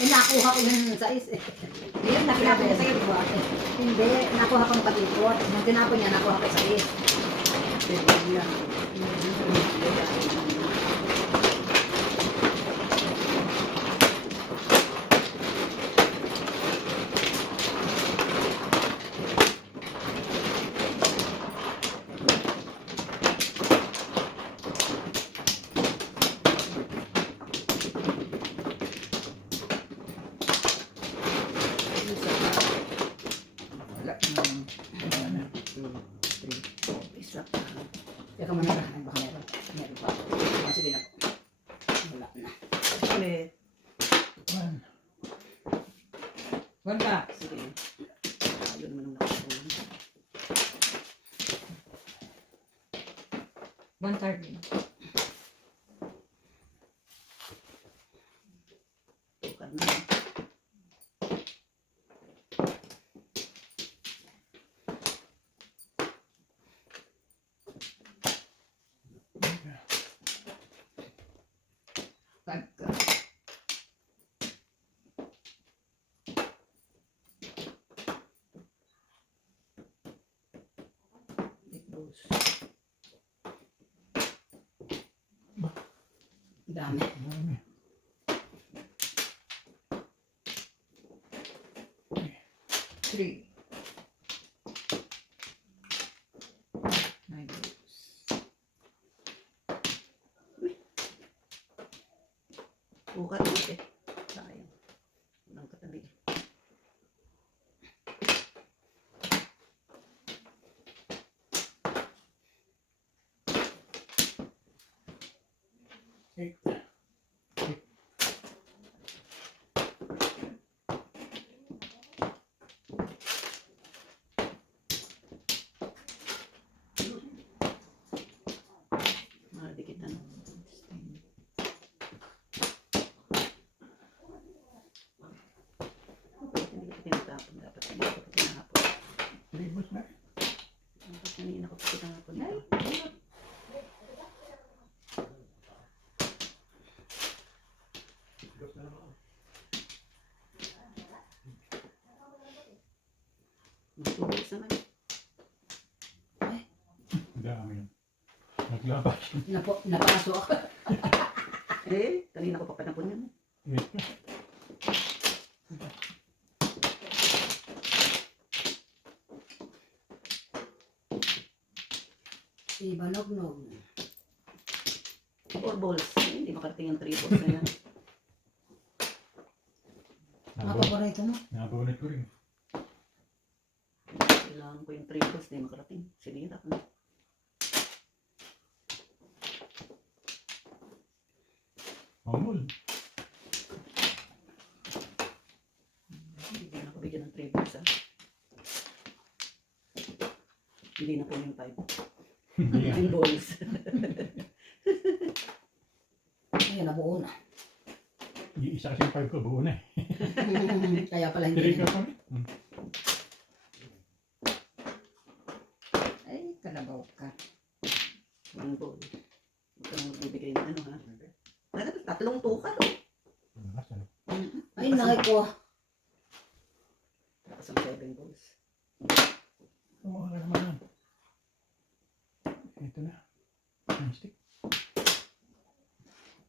Eh, nakuha ko yun sa is eh. Ngayon, nakinapon niya sa'yo, di ba? Hindi, nakuha ko ng patikot. Nung tinapon niya, nakuha ko sa is. Wala. Isa pa. Teka muna ka. Ay, baka meron. Meron pa. Ah, sige na. Wala na. Ulit. One. One back. Sige. Ayun mo nang nakapun. 130. Tukar na. Tagka. Big boss. Dami. Dami. Three. Nine goes. Tukar ulit eh. Sayang. Walang katabi. Eight. Makadikit na. Hindi ko tinatapon. Dapat hindi ko tinahapon. Libos na. Dapat kanina ko tinahapon. Ay, Masulis naman. Dami yun. Naglabas. napasok. Eh, kanina ko pa panapon yun. Eight. Ibanog-nog. 4 balls. Eh, hindi makarating yung 3 balls na yan. Mga paborito mo. Nabunit ko rin. Kailangan ko yung 3 balls. Hindi makarating. Sinira ko na. Mamul. Hindi na ako bigyan ng 3 balls, ha. Hindi na po yung 5. Hindi yan. 9 balls. Ayun, nabuo na. Yung isa kasing 5 ko, buo na eh. Kaya pala Tiri hindi. ka pa. Ay, kalabaw ka. 1 ball. Huwag kang magbibigay ng ano, ha. Tatlong tukar. Ay, nakay ko. Tapos ang 7 balls. Oo, ano naman yan. Ito na. Ang stick.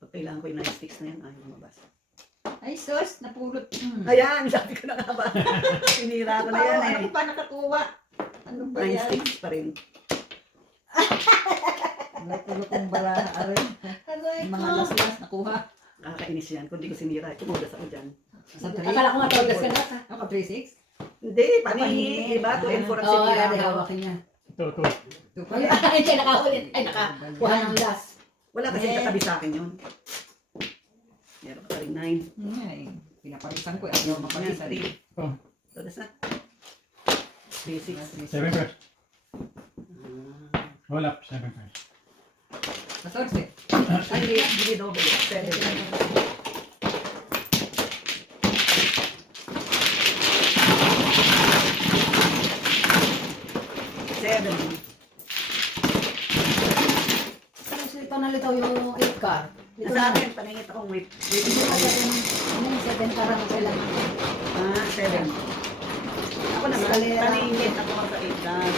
Pag kailangan ko yung 9 sticks na yan, ayaw lumabas. Ay, sus, napulot. Ayan, sabi ko na nga ba. Sinira ko na yan eh. Ano pa nakatuwa? Ano ba 9 yan? sticks pa rin. Napulot kong bala na rin. Mga laslas nakuha. Nakakainis yan. Kung di ko sinira, tumugas ako dyan. Akala ko nga tawag ka na. Ako, 3-6? Hindi, panihi. Diba? 2 and 4 ang Oo, sinira yan, ko. hawakin niya. Ito. Ito pala. Ay, siya nakaulit. Ay, nakakuha ng last. Wala kasi katabi sa akin yun. Meron ka rin 9. Ay, pinapalitan ko. Ayaw mapalitan. 3. Oh. Tapos na. 3, 6. 7 first. Wala, 7 first. 14. Ay, hindi double. 7. 7. Kasi panalitaw yung 8 card. Ito Sa na. akin, paningit akong wait. Wait. Ito na 7 para kailangan. Ah, 7. Ako naman, Escalera. paningit ako sa 8 lang.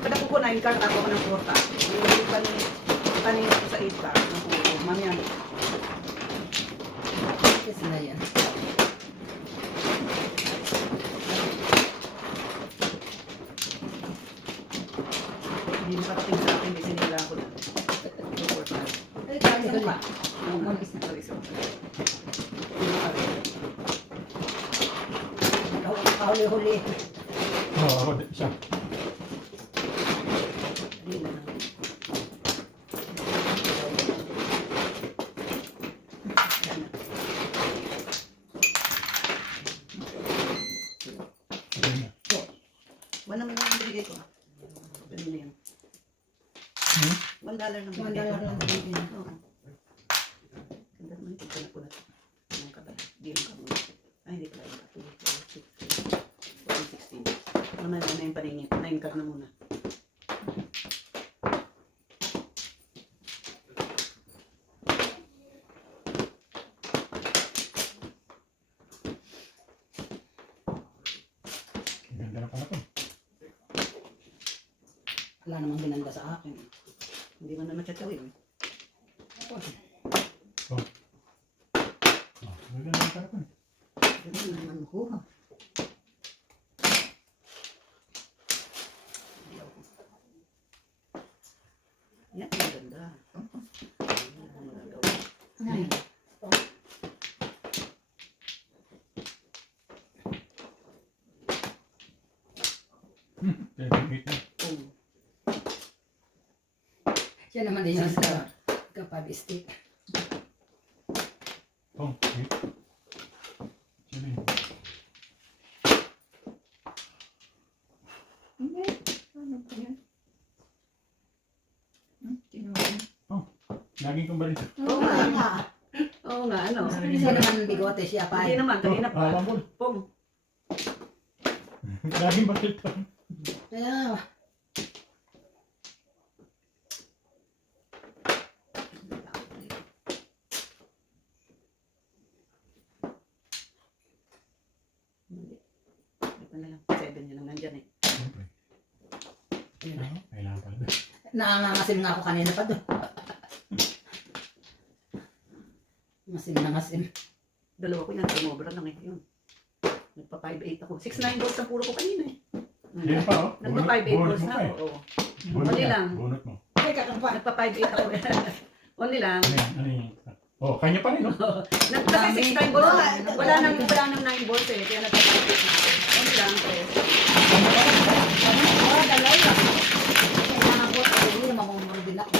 Kada ko 9 card, ako ng 4 ta. Yung paningit ako sa 8 card. Ma'am yan. Yes na yan. Hindi nakarating sa akin, hindi sinila ako na. 4 card. Ay, kaya Ito pa. pa. Umalis na. Sorry, sorry. Hindi nakarating. Kahuli-huli. Oo, ako isa. Hindi na. Yan na. Ayun na. Wala naman ang binigay ko. Ganun na yan. Hmm? $1 lang $1 binigay ko. lang binigay. Oo. Ganda naman ito na pula. Anong katabi? Di lang ka muna. Ay, hindi pala. 2, 4, 6, 16. Mamaya na yung paningit. 9 card na muna. Ang ganda na pala to. Wala namang binanda sa akin. Hindi mo na matsatawin. Oh, ang ganda na pala to. Ganun na naman ko. Yan, ang ganda. Yan ang magagawa. Ay. Kaya bigit na. Oh. Siya naman din yung sa kapag-stick. Oh, wait. Sino yun? Laging kong balita. Oo nga. Oo nga, ano? Siya naman bigote, siya pa. Hindi naman, kanina pa. Alambol. Pong. Laging balita. Kaya, Hindi. Ito na lang. 7 yun lang nandyan eh. Siyempre. Kailangan pala doon. nangangasim nga ako kanina pa doon. Masim na ngasim. Dalawa ko yan. Tumobra lang eh. Yun. Nagpa 5-8 ako. 6-9 balls ang puro ko kanina eh. Yan pa, oh. Nagpa 5-8 Bunot balls mo na pa eh. ako. Oo. Bunot Only ka. lang. Bunot mo. Ay, kakapa. Nagpa 5-8 ako. Only lang. Ano yan? Ano yan? Oh, kanya pa rin, oh. Kasi 6-9 balls. Wala nang 9 balls eh. Kaya nagpa 5-8 na ako. Only lang. Tres. Oh, dalawa. Kailangan ko, hindi naman kung din ako.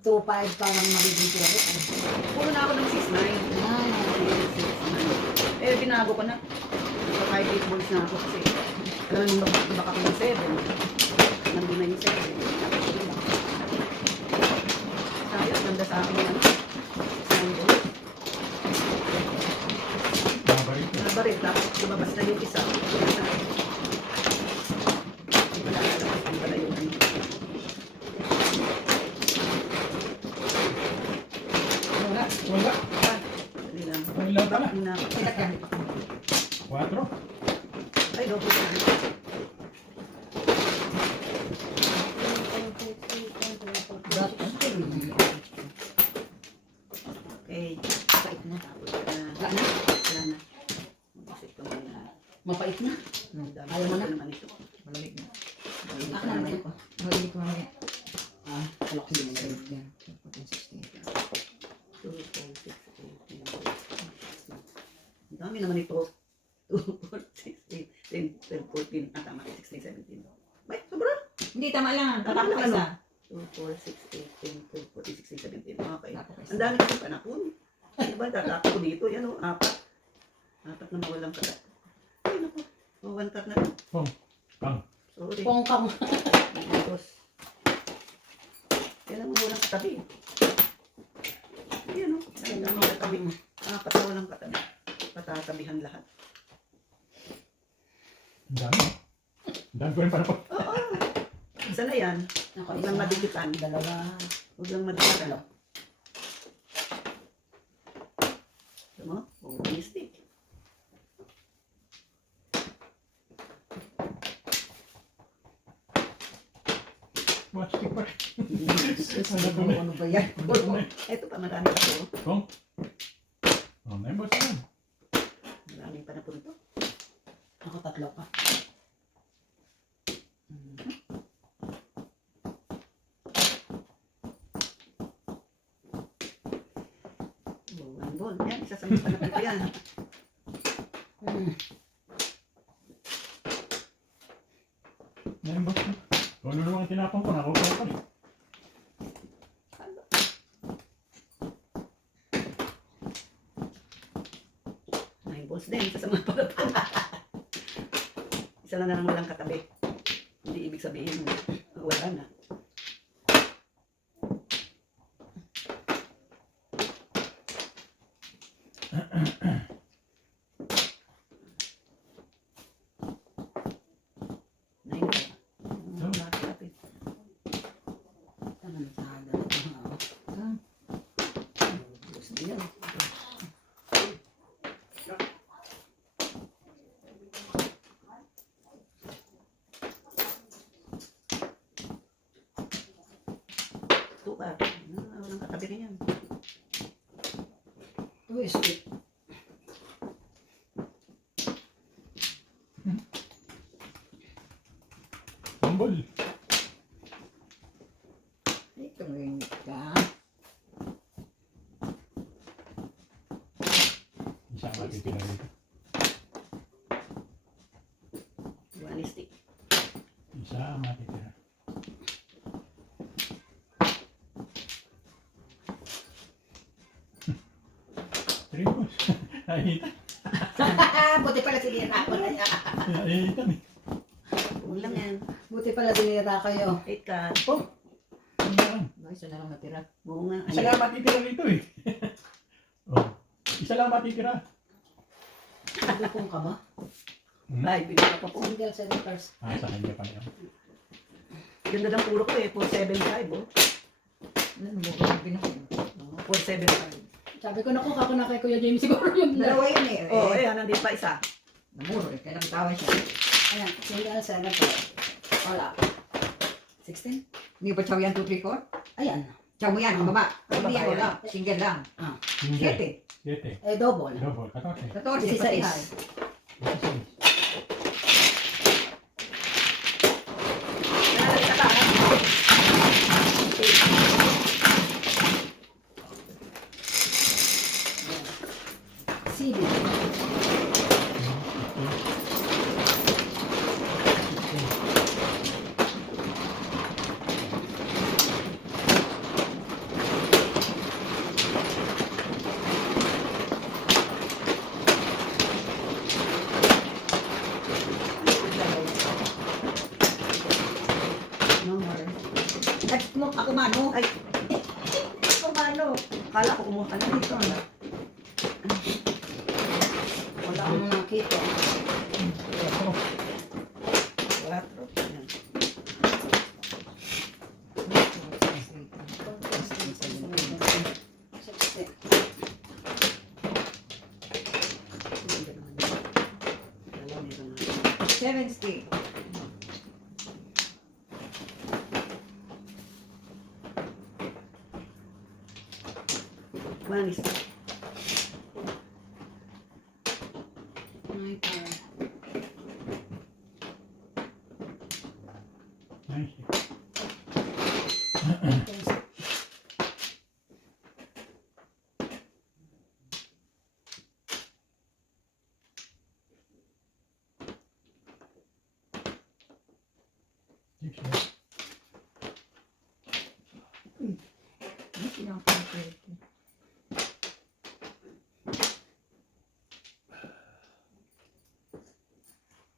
2-5 pa lang magiging pera. Puro na ako ng 6-9. Ay, Eh, binago ko na. Nagpa 5-8 balls na ako kasi. Alam mo, baka ko ng 7. Nandun na yung 7. Sayang, ganda sa akin yan. 9 balls. Mga barito. Nabarit, tapos lumabas na yung isa. Hindi pala lalabas, hindi pala yung ano. wala. Wala. Ah, dali lang. Wala pala. Hindi na. Sikat yan. 4. Ay, dobo na. Okay. Mapait na. Tapos Wala na. wala na. Mag-isip ko muna. Mapait na. Ang dami Ayaw mo na? ko naman ito. Malamig na. Malamig Ako na na naman. ito. Malamig ko mamaya. Ah, kalak ko din malamig yan. 2, 4, 6, 8, 9, 10. Ang dami naman ito. 2, 4, 6, 8, 10, 12, 14. Ah, tama. 16, 17. Ay, sobra. Hindi, tama lang. Tama Tatapos lang, isa. 2, 4, 6, 8, 10, 12, 14, 16, 17. Okay. Tatapos isa. Ang dami kasi panahon. Diba, tatapos ko dito. Yan o, 4. 4 na mawalang kata. Ay, naku. O, 1 cut na lang. Oh, kang. Sorry. Pongkang. Tapos, yan ang walang katabi. Yan o. Yan ang katabi. 4 na walang katabi. Patatabihan lahat. Ang dami, oh. Ang dami ko rin para po. Oo. Isa na yan. Ako Huwag lang madikitan. Dalawa. Huwag lang madikitan. Ano ba yan? Ito pa, marami pa po. Kung? Oh, may boss yan. Marami pa na po ito. Ako tatlo pa. Oh, one ball. Yan, isa sa mga panapin ko yan. May boss yan. Kung ano naman tinapon ko, nakukuha pa rin. Nine balls din, isa sa mga panapin. Isa na lang walang katabi. Hindi ibig sabihin, wala na. Nine ball. Lapit. Ano na sa akin? Gusto niya. Ito ka. Walang katabi rin yan. Twist. Tumbol. Ito rin ka. Isa ang matitira dito. One stick. Isa ang matitira. Three boss. Nahihitan. Buti pala sinira ko na niya. Nahihitan eh. Huwag lang yan. Buti pala sinira kayo. 8 ka. Oh! Ano na lang? Isa na lang natira. Oo nga. Isa lang matitira dito eh. Oh. Isa lang matitira. Dukong ka ba? Ay, binigyan ko po. Single senators. Ah, sa kanya pa niya. Ganda ng puro ko eh. 475 oh. Ano mo ba yung pinakon? 475. Sabi ko nakuha ko na kay Kuya James siguro yun. Dalawa yun eh. Oh, ayan. Nandito pa isa. Namuro eh. Kaya nagtawa siya. Ayan, single senator. Wala. 16? Hindi ba chow yan 2, 3, 4? Ayan. Chow mo yan, ang baba. Ang Hindi baba yan, yan. wala. Single lang. Single. 7. 7. Eh, double. Double. 14. 14, pati 16. high. 16. Isa pa. CB. No more. At ako mano. Ay, Ako mano. kala ko kumuha ka na dito. Wala akong nakita. 4. Ayan. Ganda naman yun. Dalawa, meron na. 7 stick. One is Ay, parang. Nice. Hindi pinapapit.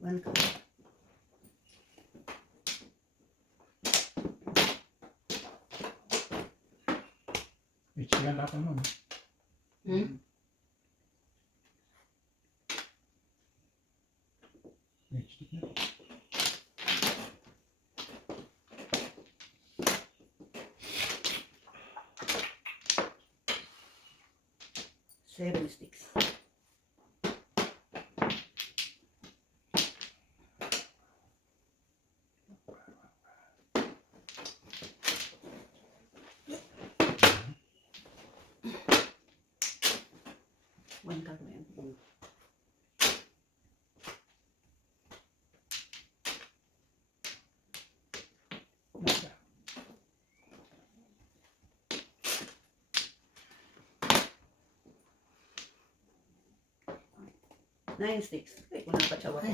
one ka. Ichigan lahat naman. Hmm? Lipstick na. Seven sticks. Ang card mo yan. Nine sticks. Ay, kung napatsawa ko.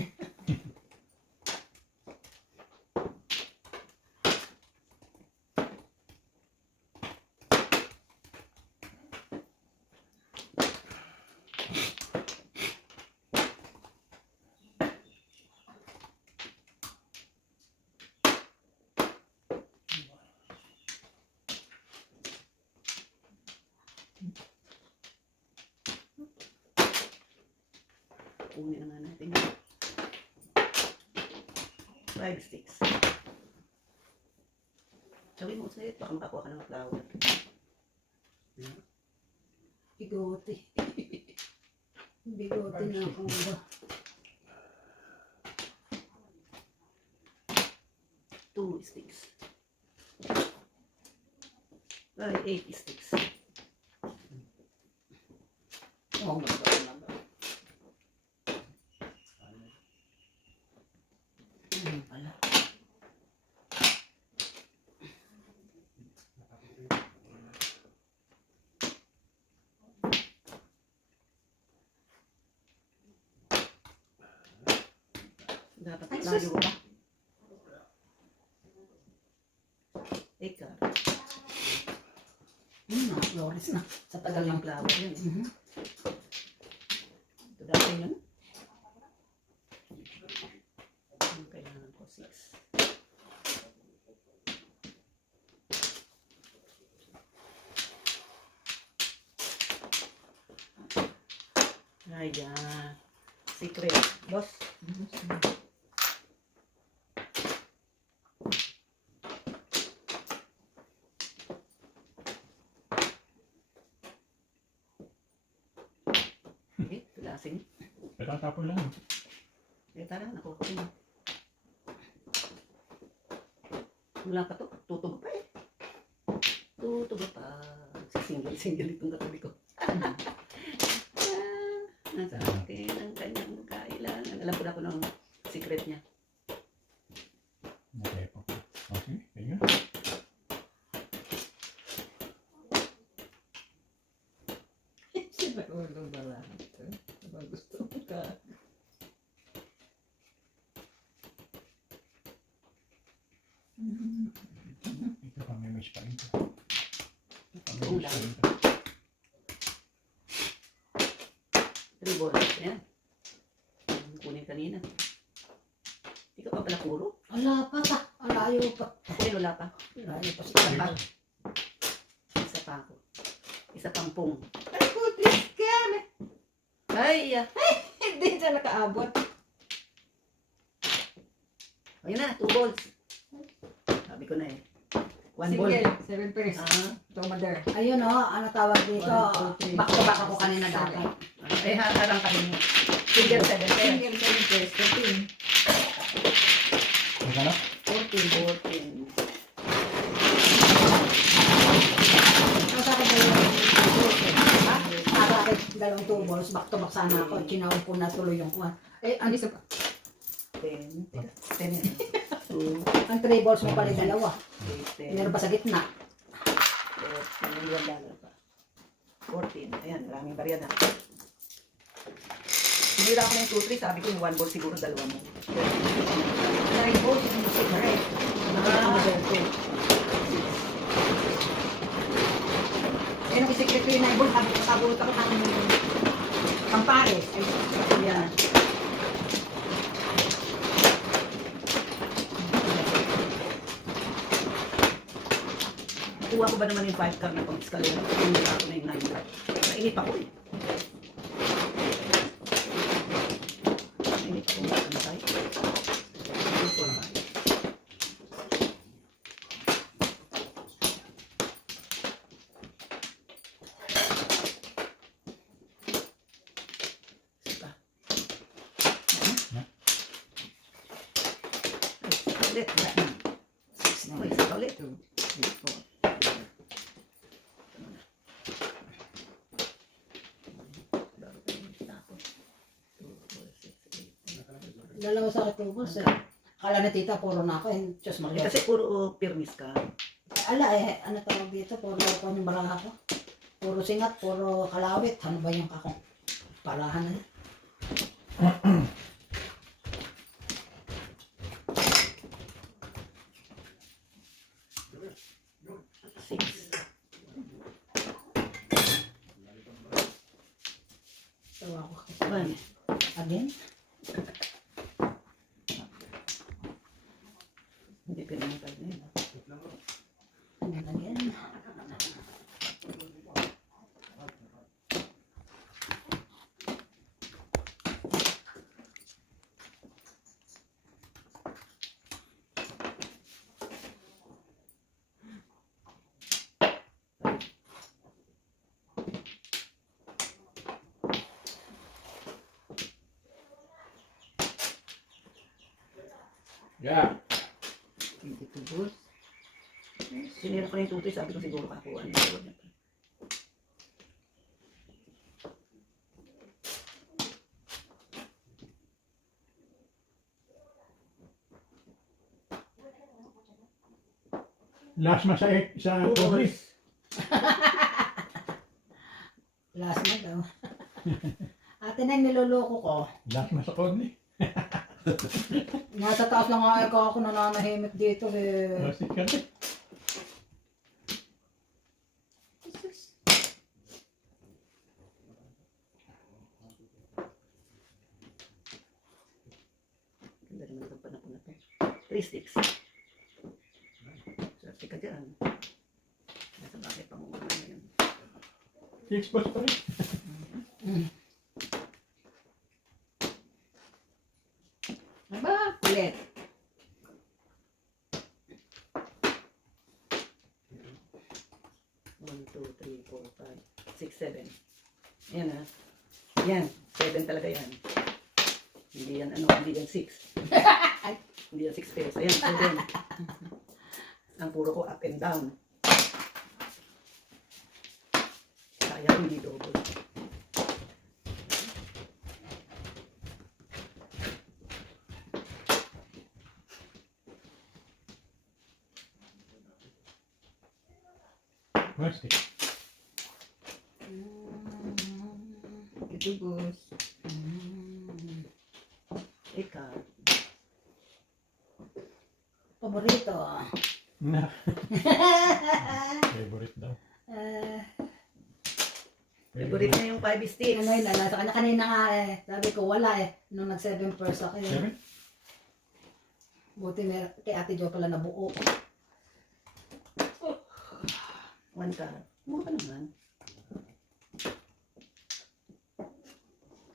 Kunin na nga natin. 5 sticks. Sabihin mo sa'yo, baka makakuha ka ng flower. Bigote. Bigote na ako ba? 2 sticks. Ay, 8 sticks. Oh, maganda. Ano pala? Dapat Ay, layo sus. ba? 8 cards. Flores na. Sa Tagal tagal ng ng flower yan eh. Mhm. Ito dati yun. Ang kailangan ko 6. Ayan. Secret. Boss. Okay, tulasin. Tatapon lang. Eh, tara, nakuha ko na. Wala pa to. Tutugo pa eh. Tutugo pa. Single itong katabi ko. Nasa akin ang kanyang kailangan. Alam ko na ako ng secret niya. Okay po. Okay, tingnan. Sinaulo ba lahat? Diba gusto mo ka? Ito pa may wish pa rin. Kung lang. 3 balls. Ayan. Kunin kanina. Hindi ka pa pala puro. Ala pa ta. Alayo pa. Ako rin wala pa. Alayo pa. Isa pa. Isa pa ako. Isa pang pong. Ay, putis ka! Ay! Hindi siya nakaabot. Ayun na, 2 balls. Sabi ko na eh. 1 ball. Single. 7 pairs. Ah, Ito, mother. Ayun o, ano tawag dito? 1, 2, 3. Back to back ako kanina dati. eh, harang ka rin mo. Figure 7 pairs. Single 7 pairs. 13. Magkano? 14. Ang sa akin dalawang ha? Sa akin dalawang two balls, back to back sana ako. Chinawin po na tuloy yung kuha. Eh, ang isa pa. 10. 10 yan. 2, Ang three balls mo pala dalawa. 8, 10. Meron pa sa gitna. 14. pa. 14. Ayan, maraming barya na. Sinira ako ng 2, 3. Sabi ko yung 1 ball siguro dalawa mo. 9 balls, yung secret. Eh, nung isikret ko yung 9 balls, sabi ko, sabulot ako ng kampares. Ay, Yan. Nakuha ko ba naman yung 5 card na pang-escalera? Sinira ako na yung 9 card. Nainip ako eh. Nainip ako. Ano tayo? 2, 4, 5. Isa. Ay, ulit. Wala na. 6 na. Ay, isa pa ulit. 2, 3, 4. Bago tayo. Dalawa sa tubos eh. Akala na tita, puro na ako eh. Diyos Eh, Maria. kasi puro permis ka. Ala eh, ano tawag dito? Puro ko yung balaga ko. Puro singat, puro kalawit. Ano ba yung kakong parahan na yun? Six. Tawa ko. One. Again? Hindi pinangtag na yun. Again? Yeah. 22 balls. Sinira ko na yung tutoy, sabi ko siguro kakuha niya. Last ma sa Two cover. balls. Last na daw. Ate na yung niloloko ko. Last ma sa cover. Nasa taas lang nga ako nananahimik dito eh. Plastic ka rin. Ganda naman ito pa na to. 3 sticks. Swerte ka dyan. Nasa bakit pang umama na yun. 6 balls pa rin. Aba, kulit. One, two, three, four, five, six, seven. Ayan ha. Yan. 7 talaga yan. Hindi yan ano, hindi yan 6. Hindi yan 6 pairs. Ayan, 7. Ang puro ko up and down. Sayang hindi double. Plastic. Ito, boss. Ikaw. Paborito. Na. Favorite daw. Favorite niya yung 5 sticks. Ano yun, nasa kanya kanina nga eh. Sabi ko wala eh. Nung nag-7 first ako eh. 7? Buti kay Ate Jo pala nabuo. 1 ka. Mukha ka naman.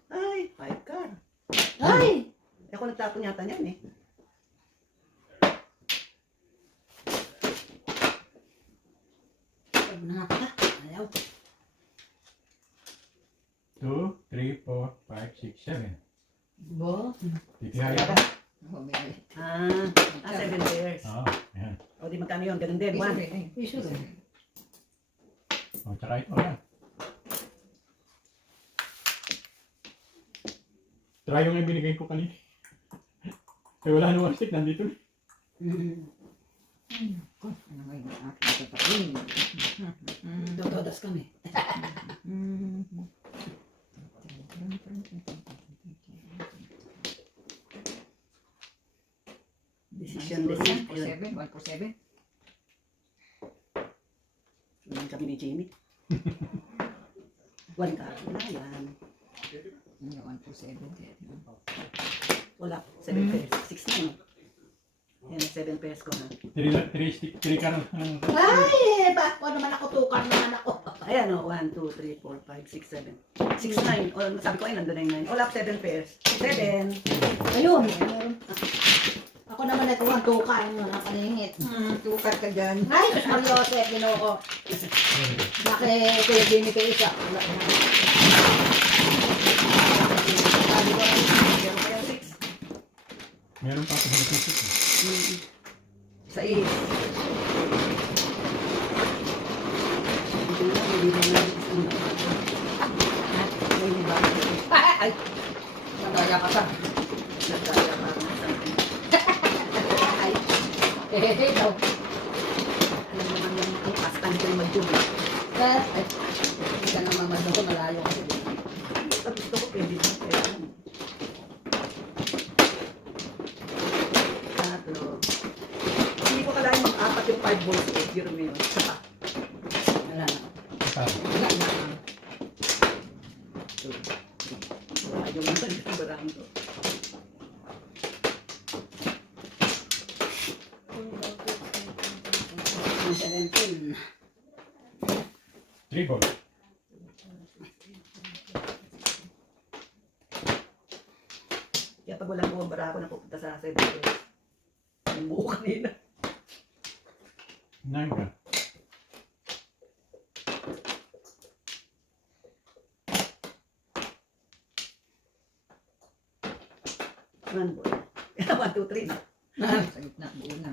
Ay, 5 ka. Ay! Ako nagtapon yata niyan eh. Sabi na nga ka. Ayaw. 2, 3, 4, 5, 6, 7. Bo? Titihaya ka? Oh, may... 7 pairs. Oo. Ayan. O di magkano yun? Ganun din. 1. Piso rin. O, tsaka ito. Ayan. Try yung ibinigay ko kanina. Eh, wala namang stick. Nandito na. Ano nga yung aking tatapin? Dododas kami. Decision. 1 for 7. Yan kami ni Jamie. 1 ka. Wala yan. 1 for 7. Wala. 7 pairs. 6 na. Yan, 7 pairs ko ha. 3 stick. 3 ka rin. Ay! Bako naman ako, tukar naman ako. Ayan o. 1, 2, 3, 4, 5, 6, 7. 6, 9. O, sabi ko ay nandun na yung 9. Wala, 7 pairs. 7. Ayun. meron. Ako naman ito ang tukar yung nakaningit. Tukar ka dyan. Ay, Diyos Maria Jose, ginoo ko. Laki Kuya Jimmy ko isa. Wala na. Sabi ko, Meron pa yung 6. Meron pa ako sa stick. 6. Hindi na ay, ay, nagaya ka sa. Nagkaya Hehehe daw. Alam naman yung ang kastan ko yung mag-job. Ay, hindi ka naman madalo, malayo kasi. Sabi gusto ko pwede na. Kaya ano. Tatlo. Hindi ko kalahin mag-apat yung 5 balls eh. Zero na yun. Saka. Wala na. Ah, Wala na. Wala yung mga barang ko. Ang 17. 3 balls. Kaya pag walang buwang bara ako napupunta sa 7 balls. Yung buo kanina. 9 ka. One ball. 1, 2, 3 na. Sa gitna, buo na.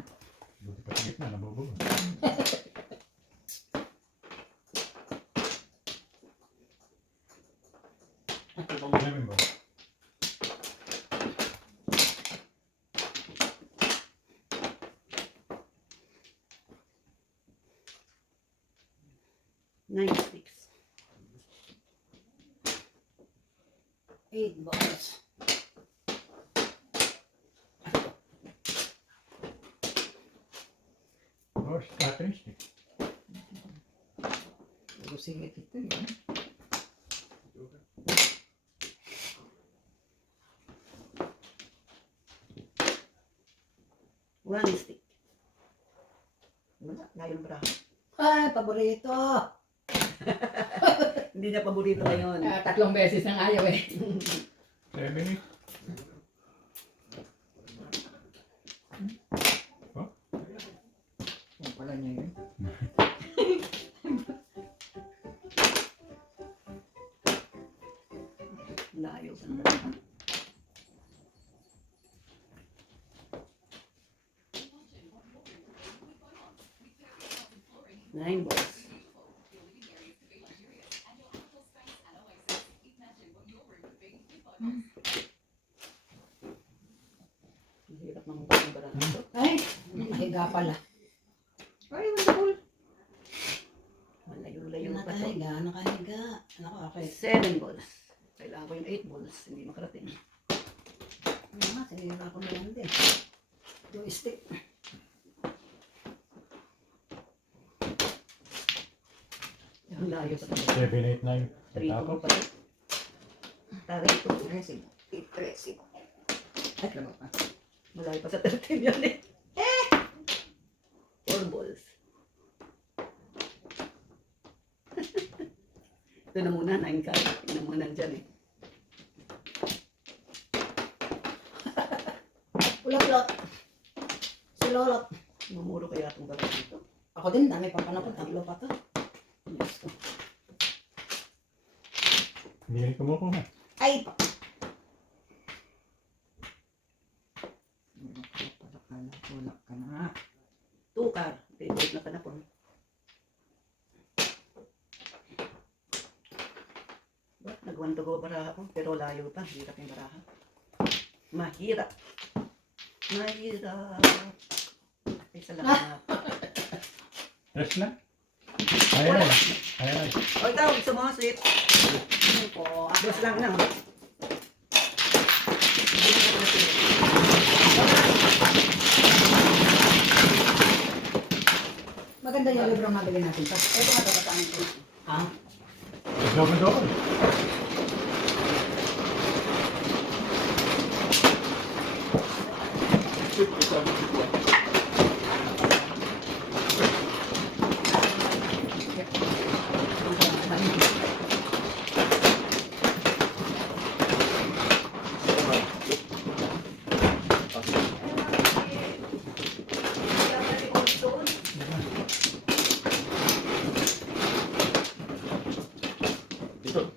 Buti pa sa gitna, nabubugo. At ibang 11 balls. Nine, 6. 8 balls. Horse, cutting stick. Puro singit ito yun. One stick. Wala, layo ng braha. Ay, paborito. Hindi niya paborito ngayon. Tatlong beses nang ayaw eh. 7, 8. Yan pala niya yun. Layo sa braha. Nine balls. Mahirap mamuha ng barang ito. Ay, mahiga pala. Ay, wonderful. Malayo-layo pa to. Nakahiga, nakahiga. Ano okay. 7 balls. Kailangan ko yung 8 balls. Hindi makarating. Ano nga, sinira ko na yan din. Yung stick. Ang layo sa 7, 8, 9. 3 Tapos, pa. Taray ko. Dressing. Dressing. Ay, laba pa. Malayo pa sa 13 yan eh. 4 balls. Ito na muna, 9 ka. Ito na muna dyan eh. Ulap-ulap. Si Lolot. Mamuro kaya itong barang dito. Ako din, dami pang panapon. Tatlo pa to. Yes ko. hindi rin kumukuha. Ay, Wala ka na. 2 car. Favorite na panapon. Ba't nag-1 to go baraha ko? Pero layo pa. Hirap yung baraha. Mahirap. Mahirap. Isa lang na. Rest lang. Ayan na. Ayan na. O ikaw, gusto mo, sweet? ano po. Dos lang na. Maganda yung libro na nabili natin pa. Ito nga tapataan ko. Ha? Double.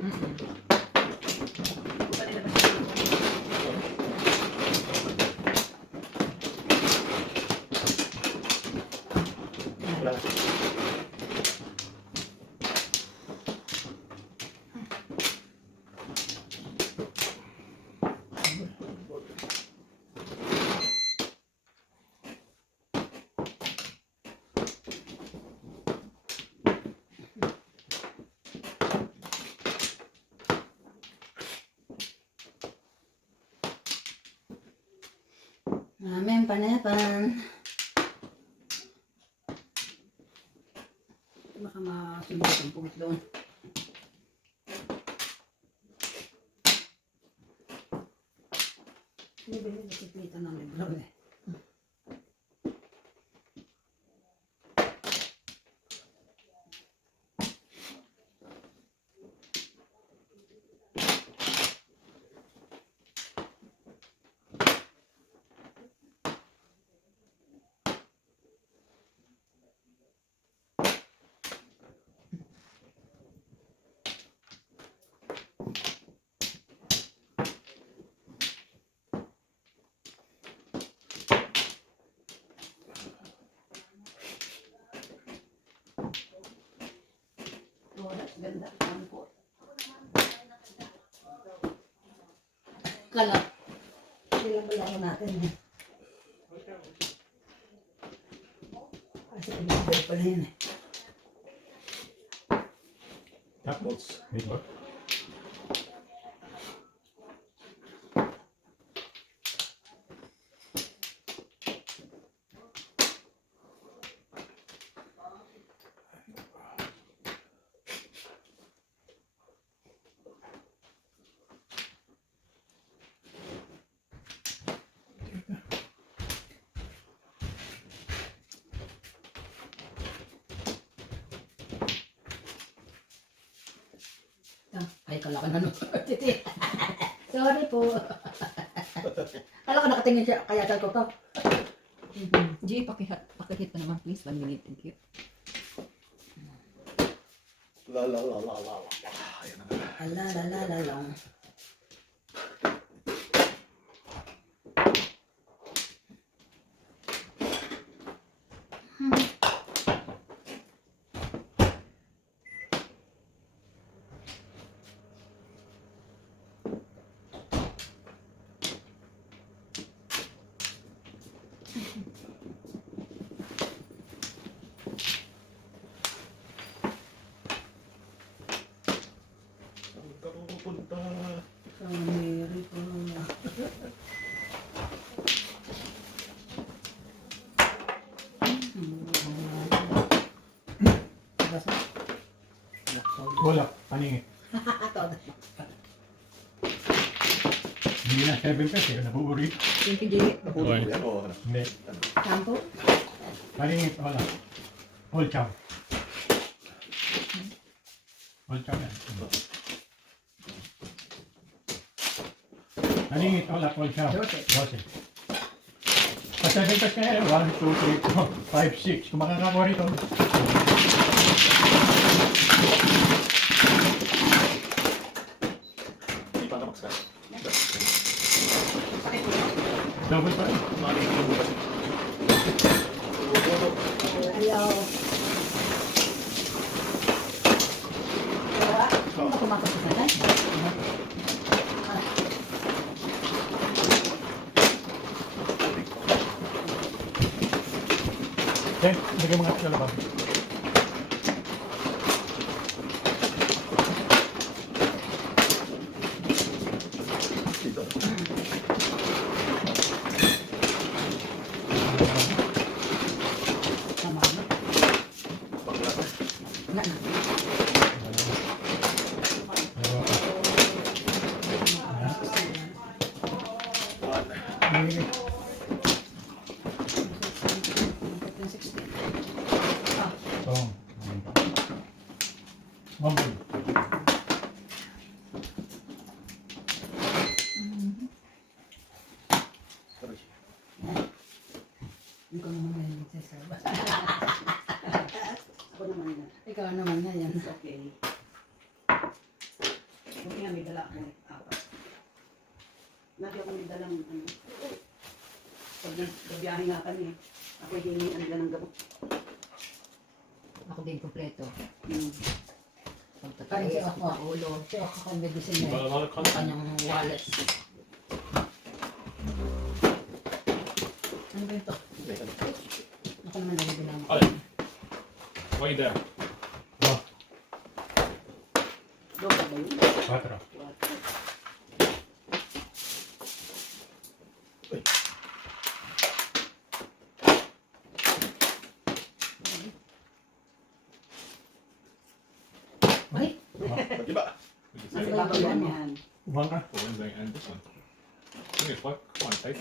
Mm-mm. Amen, panepan. Baka masunod ang pungit doon. Bibili na si Pita ng libro eh. Oras, ganda. Kampo. Kala. Bilang-bilang natin eh. Kasi pinagdal pala yun eh. Tapos, wait ba? Ay, kala ko na Titi. Sorry po. Kala ko nakatingin siya, kaya sabi ko to. G, pakihit pa naman please. 1 minute, thank you. La la la la la la. Ayan na nga. Ala, la, la, la, la. Saan ka pupunta? Sa Amerika. Wala, paningin. Hindi na 7 pesos, eh, nabuburi. Thank you, G. Okay. Yan o, ano? Hindi. Sampo? Paningin, wala. All chow. All chow yan. Paningin, wala, all chow. 12. Sa 7 pesos kaya, 1, 2, 3, 4, 5, 6. Kung makakakuha rito. Hindi pa namaksa. Double pa rin. Ayaw. Wala? Ano ba kumakapit na tayo? Okay, lagay mga sa labas. Dito. Tama na. Bakla. Wala na. Ikaw naman na yung magsaserve. Ako naman na. Ikaw naman na yan. It's okay. Buti nga may dala ako. Apat. Lagi ako may dalang ano. Pag nagbiyahe nga kami, ako hinihan nila ng gamot. Ako din kompleto. Kaya siya Pagtataas, ako. ulo. Siya ako kang medicine na Wala yung kanyang wallet. Ano ba ito? Ako naman nalibin ako. Alin? Why there? Doon ba yun? 4. Iba. Kasi babayan yan. Kuha ka. For Wednesday and this one. I think it's what? Come on, take.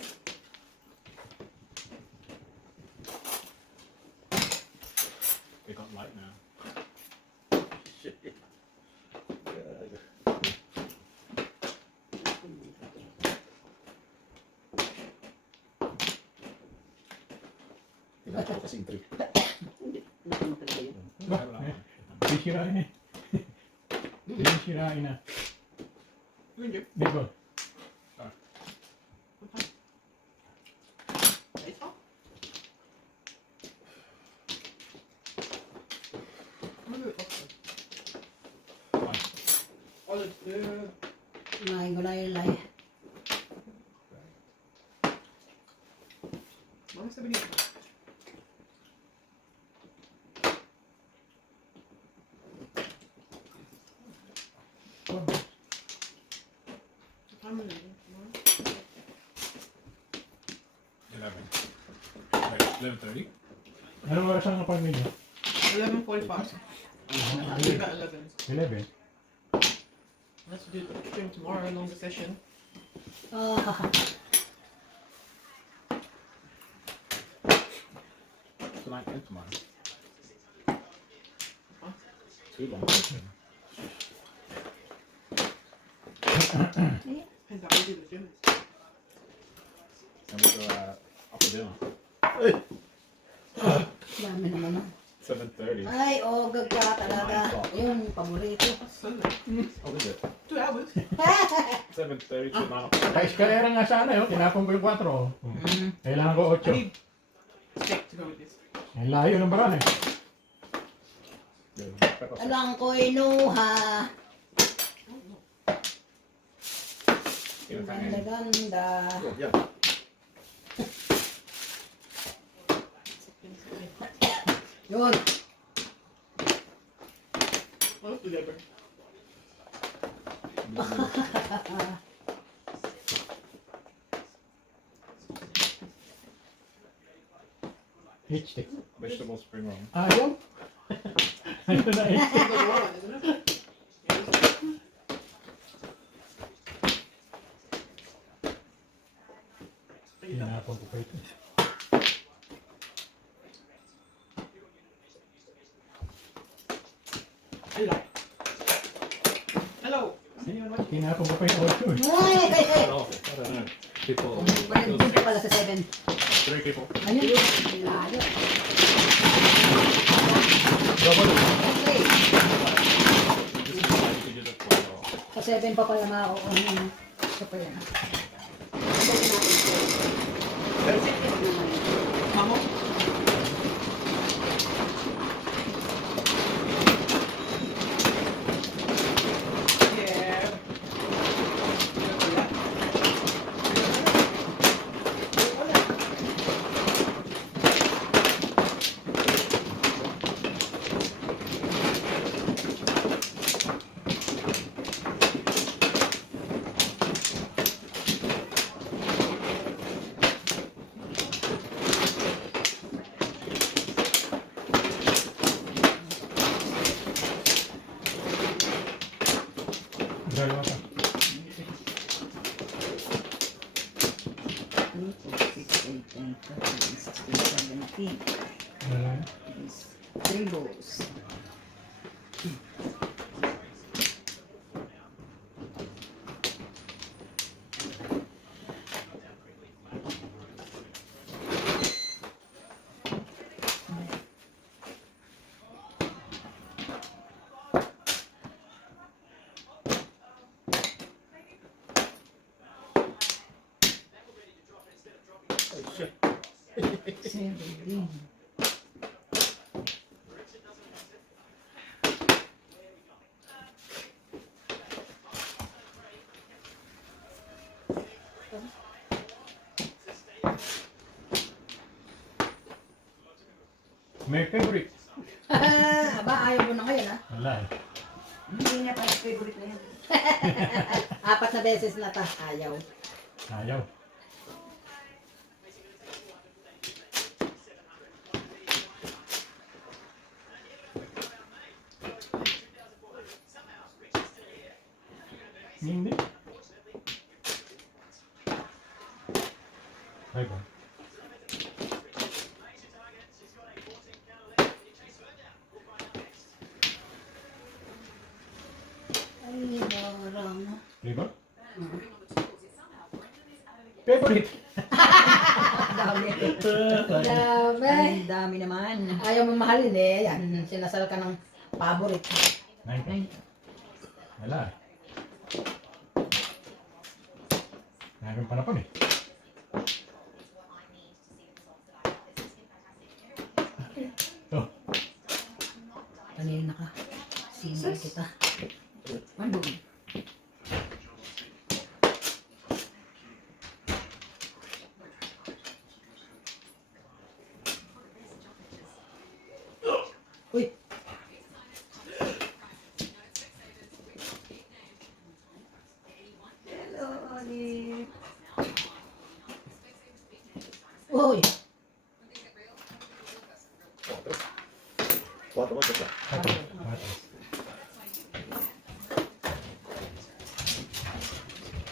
It got light now. Shit. Tingnan ko kasing 3. Hindi naman talaga yun. Ba, sisirain eh. Sisirain na. Dito. Kumain ko na yung lay. Wait, 11:30. Anong oras ang appointment niyo? 11:45. I leave at 11. 11. Let's do the stream tomorrow, longer session. Ah, Tonight and tomorrow. Huh? Too long. Depends how busy the gym is. And we go up for dinner. dami naman ah. 7:30. Ay, ogag ka talaga. Yung paborito. Sunday. Oh, is it? 2 hours. 7:30 to 9 o'clock. Sa eskalera nga sana yun. Tinapon ko yung 4. Kailangan ko I 8. need steak to go with this. Ang layo ng baran eh. Alang ko inuha. Ganda-ganda. Oh, yeah. Yun. Well, together. H stick. Vegetable spring roll. Ayaw. Ayaw na H stick. There's one, isn't it? Tinapon ko pa ito. Hello. Hello. Tinapon ko pa yung 8 eh. Ay, ay, ay. Oh, I don't know. People. Dito pala sa 7. 3 people. Ayun. Layo. Double. Okay. This is why you could use it for Sa 7 pa pala makukuha. Ito pa yan. Mamo? Yeah. Dalawa pa. 17. Dalawa. 3 bowls. Oh, shit. 17. May favorite. Aba, ayaw mo na ngayon ha. Wala eh. Hindi niya pa favorite na yan. 4 na beses na ta. Ayaw. Ayaw. Hindi. Ay ba? Ay, barang. Flavor? Favorite. Dami. Dami. Ang dami naman. Ayaw mo mahalin eh. Yan, sinasal ka ng favorite. 9. Wala. Namin panapon eh. Oh, Kanina ka. Single kita. Ano? Uy, Hello, Olive. uy. 4 oras pa.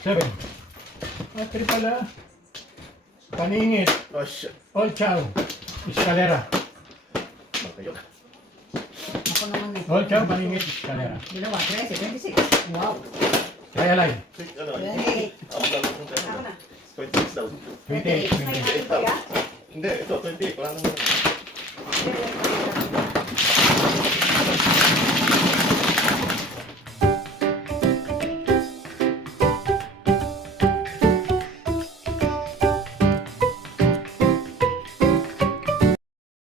Seven. Three pala. Paningit. Oh, shit. Old Chow. Escalera. Makayo. Ako naman eh. Old Chow, paningit, escalera. Dalawa, 13, 26. Wow. Kaya line. Ano? 28. Ako lang kung kaya. 26 daw. 28. 28. Hindi, ito, 28. Wala naman.